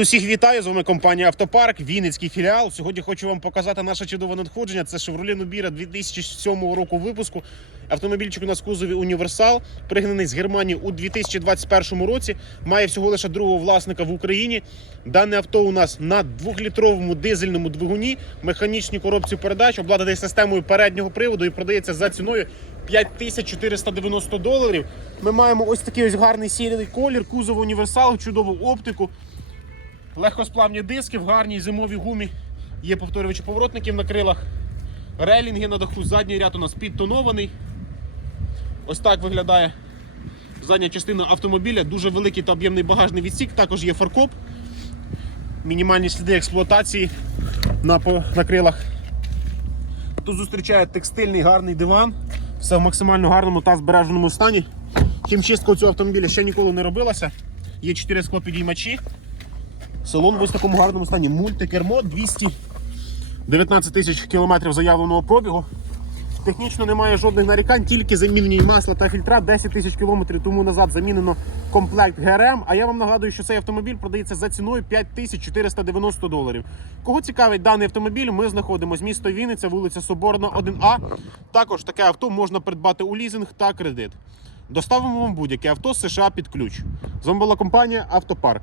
Усіх вітаю, з вами компанія Автопарк, Вінницький філіал. Сьогодні хочу вам показати наше чудове надходження. Це Chevrolet Nubira 2007 року випуску. Автомобільчик у нас в кузові універсал, пригнаний з Германії у 2021 році. Має всього лише другого власника в Україні. Дане авто у нас на двохлітровому дизельному двигуні, механічній коробці передач, обладнаний системою переднього приводу і продається за ціною 5490 доларів. Ми маємо ось такий ось гарний сірий колір, кузов універсал, чудову оптику. Легкосплавні диски в гарній зимовій гумі. Є повторювачі поворотників на крилах. Релінги на даху. Задній ряд у нас підтонований. Ось так виглядає задня частина автомобіля. Дуже великий та об'ємний багажний відсік. Також є фаркоп. Мінімальні сліди експлуатації на, на крилах. Тут зустрічає текстильний гарний диван. Все в максимально гарному та збереженому стані. Хімчистка у цього автомобіля ще ніколи не робилася. Є 4 склопідіймачі. Салон в ось такому гарному стані. Мультикермо 219 тисяч кілометрів заявленого пробігу. Технічно немає жодних нарікань, тільки замінені масла та фільтра 10 тисяч кілометрів тому назад замінено комплект ГРМ. А я вам нагадую, що цей автомобіль продається за ціною 5490 доларів. Кого цікавить даний автомобіль, ми знаходимося місто Вінниця, вулиця Соборна, 1А. Також таке авто можна придбати у лізинг та кредит. Доставимо вам будь-яке авто з США під ключ. З вами була компанія Автопарк.